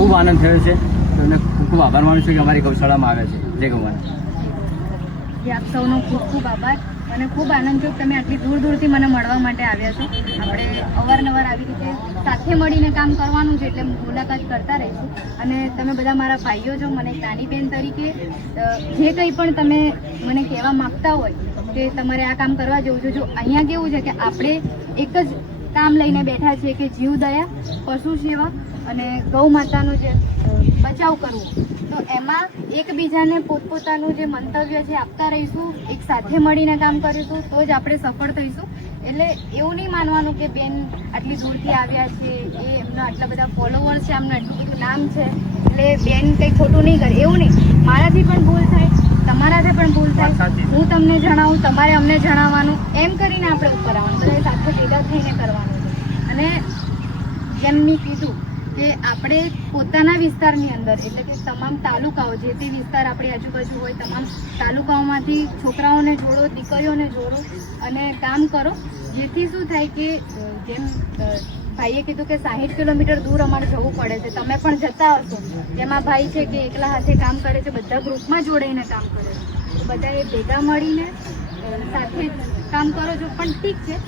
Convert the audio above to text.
ખૂબ આનંદ થયો છે. તો એમને ખૂબ ખૂબ આભાર માનું છું કે અમારી ગૌશાળામાં આવે છે. જય ગૌમાતા. આપ સૌનો ખૂબ ખૂબ આભાર. મને ખૂબ આનંદ થયો કે તમે આટલી દૂર દૂરથી મને મળવા માટે આવ્યા છો. આપણે અવારનવાર આવી રીતે સાથે મળીને કામ કરવાનું છે, એટલે મુલાકાત કરતા રહીશું. અને તમે બધા મારા ભાઈઓ છો, મને એક નાની બેન તરીકે જે કંઈ પણ તમે મને કહેવા માગતા હોય કે તમારે આ કામ કરવા જેવું છે. જો અહીંયા કેવું છે કે આપણે એક જ કામ લઈને બેઠા છીએ કે જીવદયા, પશુ સેવા અને ગૌ માતાનો જે બચાવ કરવો. તો એમાં એકબીજાને પોતપોતાનું જે મંતવ્ય છે આપતા રહીશું, એક સાથે મળીને કામ કરીશું, તો જ આપણે સફળ થઈશું. એટલે એવું નહીં માનવાનું કે બેન આટલી દૂરથી આવ્યા છે, એ એમના આટલા બધા ફોલોવર્સ છે, એમનું આટલું બધું નામ છે, એટલે બેન કંઈ ખોટું નહીં કરે, એવું નહીં. મારાથી પણ ભૂલ થાય, તમારાથી પણ ભૂલ થાય, હું તમને જણાવું, તમારે અમને જણાવવાનું, એમ કરીને આપણે ઉપર આવવાનું, બધા સાથે ભેગા થઈને કરવાનું છે. અને જેમ મેં કીધું કે આપણે પોતાના વિસ્તારની અંદર, એટલે કે તમામ તાલુકાઓ, જે તે વિસ્તાર આપણી આજુબાજુ હોય, તમામ તાલુકાઓમાંથી છોકરાઓને જોડો, દીકરીઓને જોડો અને કામ કરો. જેથી શું થાય કે જેમ ભાઈએ કીધું કે 60 કિલોમીટર દૂર અમારે જવું પડે છે, તમે પણ જતા હશો. જેમાં ભાઈ છે કે એકલા હાથે કામ કરે છે, બધા ગ્રુપમાં જોડાઈને કામ કરે છે, તો બધાએ ભેગા મળીને સાથે કામ કરો છો. પણ ઠીક છે.